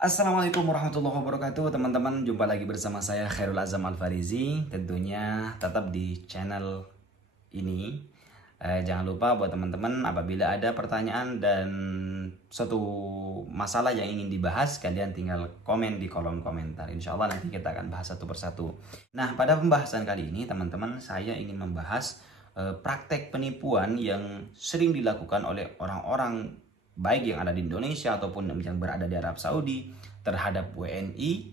Assalamualaikum warahmatullahi wabarakatuh teman-teman, jumpa lagi bersama saya Khairul Azam Al-Farizi. Tentunya tetap di channel ini. Jangan lupa buat teman-teman, apabila ada pertanyaan dan suatu masalah yang ingin dibahas, kalian tinggal komen di kolom komentar. Insya Allah nanti kita akan bahas satu persatu. Nah, pada pembahasan kali ini teman-teman, saya ingin membahas praktek penipuan yang sering dilakukan oleh orang-orang baik yang ada di Indonesia ataupun yang berada di Arab Saudi terhadap WNI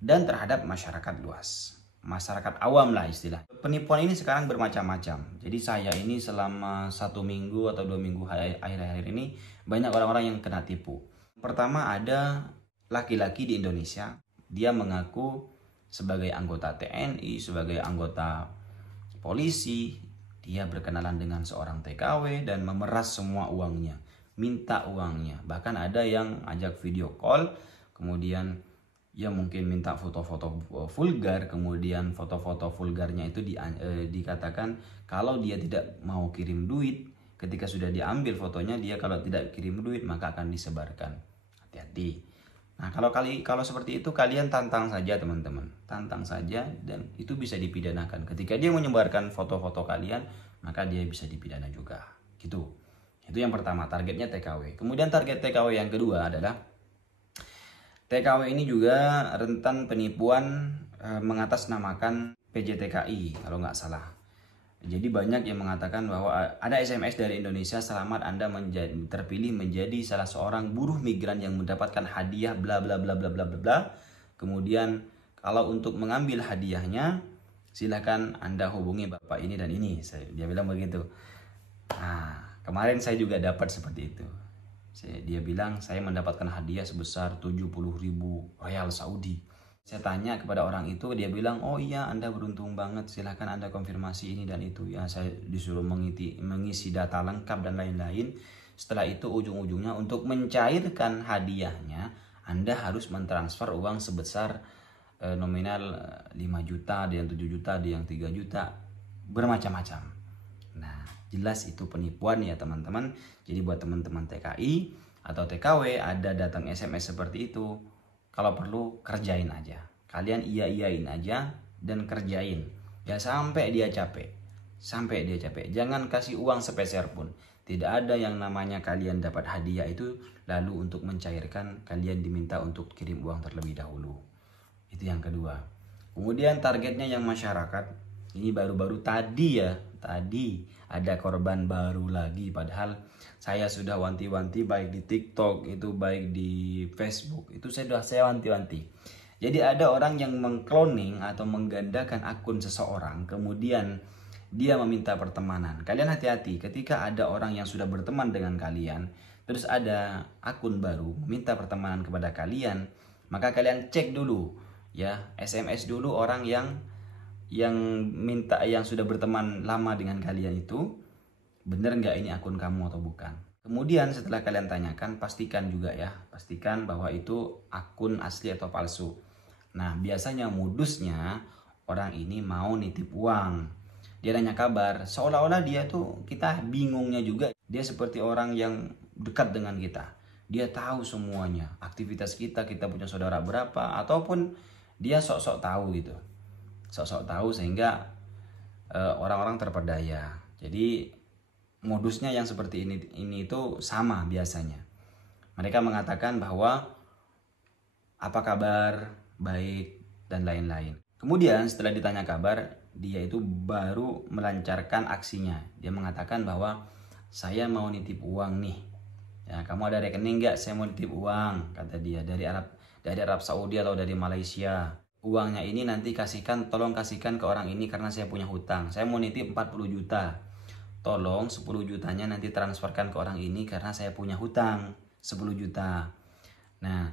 dan terhadap masyarakat luas, masyarakat awam lah istilah. Penipuan ini sekarang bermacam-macam. Jadi saya ini selama 1 minggu atau 2 minggu akhir-akhir ini banyak orang-orang yang kena tipu. Pertama, ada laki-laki di Indonesia, dia mengaku sebagai anggota TNI, sebagai anggota polisi, dia berkenalan dengan seorang TKW dan memeras semua uangnya, minta uangnya. Bahkan ada yang ajak video call, kemudian ya mungkin minta foto-foto vulgar, kemudian foto-foto vulgarnya itu dikatakan kalau dia tidak mau kirim duit, ketika sudah diambil fotonya, dia kalau tidak kirim duit maka akan disebarkan. Hati-hati. Nah, kalau seperti itu kalian tantang saja teman-teman, tantang saja, dan itu bisa dipidanakan. Ketika dia menyebarkan foto-foto kalian, maka dia bisa dipidana juga. Gitu. Itu yang pertama, targetnya TKW. Kemudian target TKW yang kedua adalah TKW ini juga rentan penipuan mengatasnamakan PJTKI kalau nggak salah. Jadi banyak yang mengatakan bahwa ada SMS dari Indonesia, selamat Anda terpilih menjadi salah seorang buruh migran yang mendapatkan hadiah bla bla bla bla bla bla bla. Kemudian kalau untuk mengambil hadiahnya silakan Anda hubungi Bapak ini dan ini. Dia bilang begitu. Nah, kemarin saya juga dapat seperti itu. Dia bilang saya mendapatkan hadiah sebesar 70.000 Rial Saudi. Saya tanya kepada orang itu, dia bilang, oh iya Anda beruntung banget, silahkan Anda konfirmasi ini dan itu. Ya, saya disuruh mengisi data lengkap dan lain-lain. Setelah itu ujung-ujungnya untuk mencairkan hadiahnya, Anda harus mentransfer uang sebesar nominal 5 juta, ada yang 7 juta, ada yang 3 juta, bermacam-macam. Nah, jelas itu penipuan ya teman-teman. Jadi buat teman-teman TKI atau TKW ada datang SMS seperti itu, kalau perlu kerjain aja. Kalian iya-iyain aja dan kerjain. Ya sampai dia capek. Sampai dia capek. Jangan kasih uang sepeser pun. Tidak ada yang namanya kalian dapat hadiah itu lalu untuk mencairkan kalian diminta untuk kirim uang terlebih dahulu. Itu yang kedua. Kemudian targetnya yang masyarakat. Ini baru-baru tadi ya. Tadi ada korban baru lagi, padahal saya sudah wanti-wanti baik di TikTok, itu baik di Facebook, itu saya wanti-wanti. Jadi ada orang yang mengkloning atau menggandakan akun seseorang, kemudian dia meminta pertemanan. Kalian hati-hati ketika ada orang yang sudah berteman dengan kalian, terus ada akun baru meminta pertemanan kepada kalian, maka kalian cek dulu ya, SMS dulu orang yang minta, yang sudah berteman lama dengan kalian itu, bener nggak ini akun kamu atau bukan. Kemudian setelah kalian tanyakan, pastikan juga ya, pastikan bahwa itu akun asli atau palsu. Nah, biasanya modusnya orang ini mau nitip uang, dia nanya kabar, seolah-olah dia tuh, kita bingungnya juga, dia seperti orang yang dekat dengan kita, dia tahu semuanya, aktivitas kita punya saudara berapa, ataupun dia sok-sok tahu gitu, sok-sok tahu sehingga orang-orang terperdaya. Jadi modusnya yang seperti ini itu sama biasanya. Mereka mengatakan bahwa apa kabar, baik, dan lain-lain. Kemudian setelah ditanya kabar, dia itu baru melancarkan aksinya. Dia mengatakan bahwa saya mau nitip uang nih. Ya, kamu ada rekening nggak? Saya mau nitip uang, kata dia, dari Arab Saudi atau dari Malaysia. Uangnya ini nanti tolong kasihkan ke orang ini karena saya punya hutang. Saya mau nitip 40 juta. Tolong 10 jutanya nanti transferkan ke orang ini karena saya punya hutang 10 juta. Nah,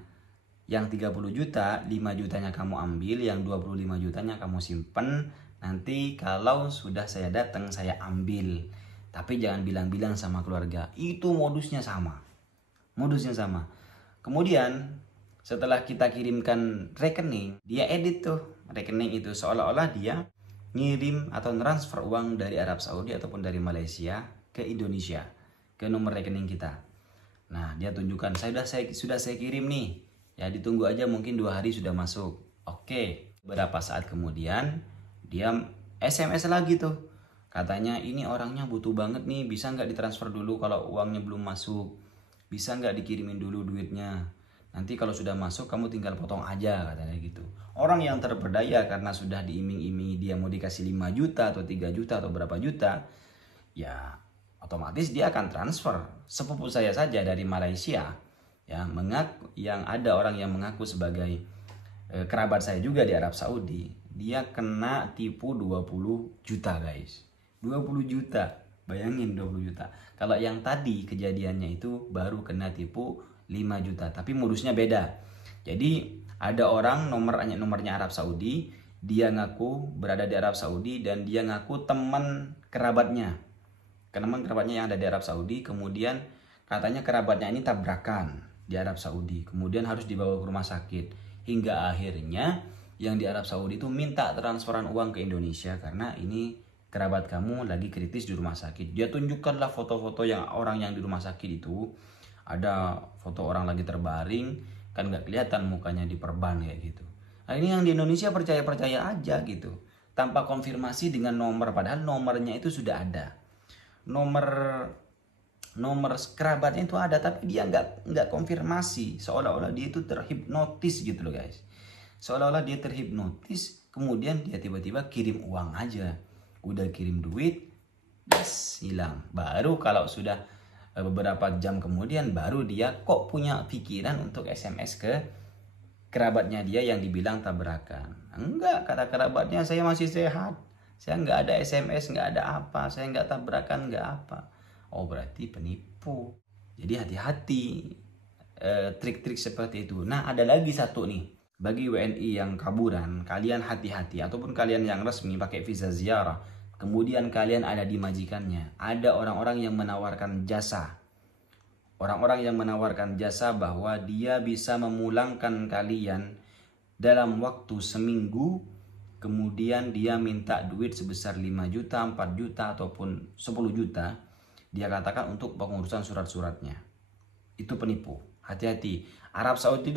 yang 30 juta, 5 jutanya kamu ambil, yang 25 jutanya kamu simpen. Nanti kalau sudah saya datang, saya ambil. Tapi jangan bilang-bilang sama keluarga. Itu modusnya sama. Modusnya sama. Kemudian setelah kita kirimkan rekening, dia edit tuh rekening itu seolah-olah dia ngirim atau transfer uang dari Arab Saudi ataupun dari Malaysia ke Indonesia, ke nomor rekening kita. Nah, dia tunjukkan, sudah saya kirim nih. Ya ditunggu aja, mungkin 2 hari sudah masuk. Oke, beberapa saat kemudian dia SMS lagi tuh. Katanya ini orangnya butuh banget nih, bisa nggak ditransfer dulu kalau uangnya belum masuk? Bisa nggak dikirimin dulu duitnya? Nanti kalau sudah masuk kamu tinggal potong aja, katanya gitu. Orang yang terperdaya karena sudah diiming-imingi dia mau dikasih 5 juta atau 3 juta atau berapa juta, ya otomatis dia akan transfer. Sepupu saya saja dari Malaysia, ya mengaku, yang ada orang yang mengaku sebagai kerabat saya juga di Arab Saudi, dia kena tipu 20 juta guys. 20 juta, bayangin 20 juta. Kalau yang tadi kejadiannya itu baru kena tipu 5 juta, tapi modusnya beda. Jadi ada orang nomornya Arab Saudi, dia ngaku berada di Arab Saudi dan dia ngaku teman kerabatnya yang ada di Arab Saudi. Kemudian katanya kerabatnya ini tabrakan di Arab Saudi, kemudian harus dibawa ke rumah sakit, hingga akhirnya yang di Arab Saudi itu minta transferan uang ke Indonesia karena ini kerabat kamu lagi kritis di rumah sakit. Dia tunjukkanlah foto-foto yang orang yang di rumah sakit itu, ada foto orang lagi terbaring, kan nggak kelihatan mukanya diperban kayak gitu. Nah ini yang di Indonesia percaya-percaya aja gitu, tanpa konfirmasi dengan nomor, padahal nomornya itu sudah ada. Nomor kerabatnya itu ada, tapi dia nggak konfirmasi, seolah-olah dia itu terhipnotis gitu loh guys. Seolah-olah dia terhipnotis, kemudian dia tiba-tiba kirim uang aja, udah kirim duit, yes, hilang. Baru kalau sudah beberapa jam kemudian baru dia kok punya pikiran untuk SMS ke kerabatnya dia yang dibilang tabrakan. Enggak, kata kerabatnya, saya masih sehat, saya nggak ada SMS, nggak ada apa, saya nggak tabrakan, nggak apa. Oh berarti penipu. Jadi hati-hati trik-trik seperti itu. Nah ada lagi satu nih, bagi WNI yang kaburan, kalian hati-hati, ataupun kalian yang resmi pakai visa ziarah, kemudian kalian ada di majikannya, ada orang-orang yang menawarkan jasa. Orang-orang yang menawarkan jasa bahwa dia bisa memulangkan kalian dalam waktu seminggu, kemudian dia minta duit sebesar 5 juta, 4 juta, ataupun 10 juta. Dia katakan untuk pengurusan surat-suratnya. Itu penipu. Hati-hati. Arab Saudi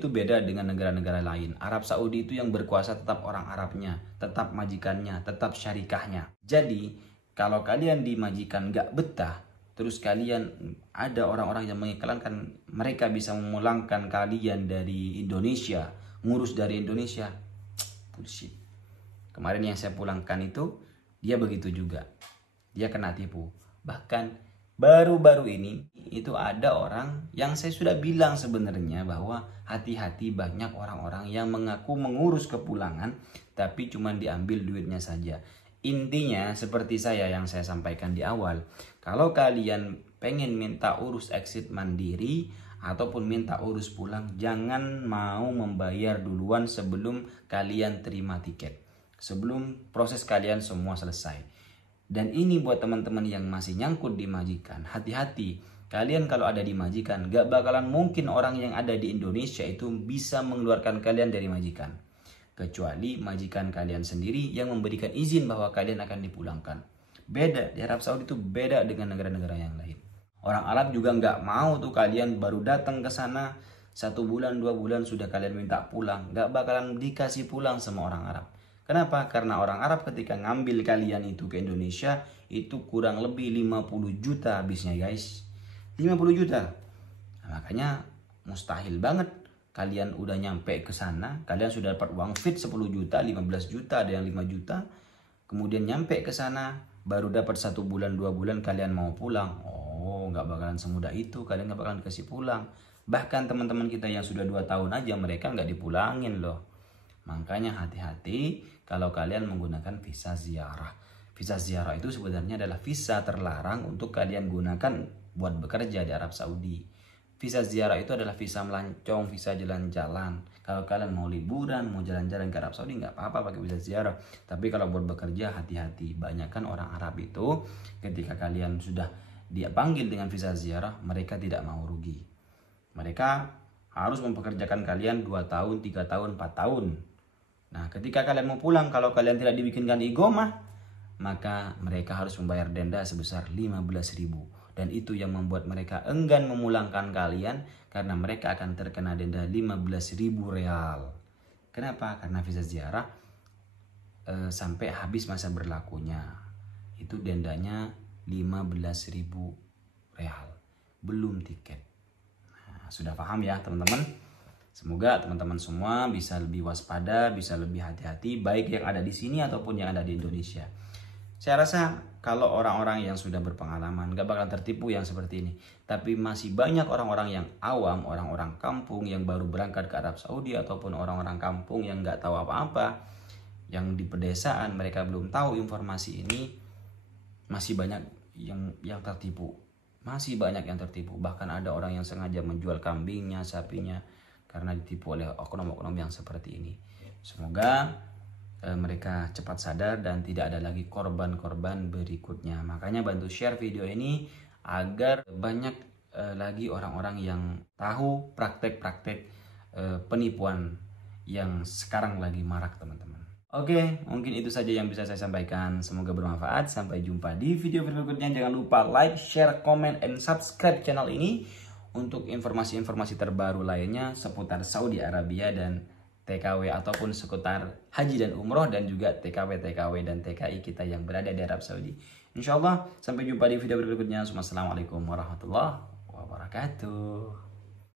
itu beda dengan negara-negara lain. Arab Saudi itu yang berkuasa tetap orang Arabnya, tetap majikannya, tetap syarikahnya. Jadi kalau kalian di majikan gak betah, terus kalian ada orang-orang yang mengiklankan mereka bisa memulangkan kalian dari Indonesia, ngurus dari Indonesia, bullshit. Kemarin yang saya pulangkan itu dia begitu juga, dia kena tipu. Bahkan baru-baru ini itu ada orang yang saya sudah bilang sebenarnya bahwa hati-hati, banyak orang-orang yang mengaku mengurus kepulangan tapi cuma diambil duitnya saja. Intinya seperti yang saya sampaikan di awal, kalau kalian pengen minta urus exit mandiri ataupun minta urus pulang, jangan mau membayar duluan sebelum kalian terima tiket, sebelum proses kalian semua selesai. Dan ini buat teman-teman yang masih nyangkut di majikan, hati-hati. Kalian kalau ada di majikan, gak bakalan mungkin orang yang ada di Indonesia itu bisa mengeluarkan kalian dari majikan, kecuali majikan kalian sendiri yang memberikan izin bahwa kalian akan dipulangkan. Beda, di Arab Saudi itu beda dengan negara-negara yang lain. Orang Arab juga nggak mau tuh kalian baru datang ke sana 1 bulan 2 bulan sudah kalian minta pulang. Nggak bakalan dikasih pulang sama orang Arab. Kenapa? Karena orang Arab ketika ngambil kalian itu ke Indonesia itu kurang lebih 50 juta habisnya guys. 50 juta. Nah, makanya mustahil banget kalian udah nyampe ke sana, kalian sudah dapat uang fit 10 juta, 15 juta, ada yang 5 juta. Kemudian nyampe ke sana, baru dapat 1 bulan, 2 bulan kalian mau pulang. Oh, nggak bakalan semudah itu, kalian nggak bakalan dikasih pulang. Bahkan teman-teman kita yang sudah 2 tahun aja, mereka nggak dipulangin loh. Makanya hati-hati kalau kalian menggunakan visa ziarah. Visa ziarah itu sebenarnya adalah visa terlarang untuk kalian gunakan buat bekerja di Arab Saudi. Visa ziarah itu adalah visa melancong, visa jalan-jalan. Kalau kalian mau liburan, mau jalan-jalan ke Arab Saudi, nggak apa-apa pakai visa ziarah. Tapi kalau buat bekerja, hati-hati. Banyak kan orang Arab itu ketika kalian sudah dia panggil dengan visa ziarah, mereka tidak mau rugi. Mereka harus mempekerjakan kalian 2 tahun, 3 tahun, 4 tahun. Nah, ketika kalian mau pulang, kalau kalian tidak dibikinkan iqomah, maka mereka harus membayar denda sebesar 15.000. Dan itu yang membuat mereka enggan memulangkan kalian karena mereka akan terkena denda 15.000 real. Kenapa? Karena visa ziarah sampai habis masa berlakunya itu dendanya 15.000 real, belum tiket. Nah, sudah paham ya teman-teman? Semoga teman-teman semua bisa lebih waspada, bisa lebih hati-hati, baik yang ada di sini ataupun yang ada di Indonesia. Saya rasa kalau orang-orang yang sudah berpengalaman gak bakal tertipu yang seperti ini. Tapi masih banyak orang-orang yang awam, orang-orang kampung yang baru berangkat ke Arab Saudi, ataupun orang-orang kampung yang gak tahu apa-apa, yang di pedesaan mereka belum tahu informasi ini, masih banyak yang tertipu. Masih banyak yang tertipu. Bahkan ada orang yang sengaja menjual kambingnya, sapinya karena ditipu oleh oknum-oknum yang seperti ini. Semoga mereka cepat sadar dan tidak ada lagi korban-korban berikutnya. Makanya bantu share video ini agar banyak lagi orang-orang yang tahu praktek-praktek penipuan yang sekarang lagi marak teman-teman. Oke, mungkin itu saja yang bisa saya sampaikan. Semoga bermanfaat. Sampai jumpa di video berikutnya. Jangan lupa like, share, comment, and subscribe channel ini untuk informasi-informasi terbaru lainnya seputar Saudi Arabia dan TKW ataupun seputar haji dan umroh, dan juga TKW dan TKI kita yang berada di Arab Saudi. Insya Allah sampai jumpa di video berikutnya. Wassalamualaikum warahmatullahi wabarakatuh.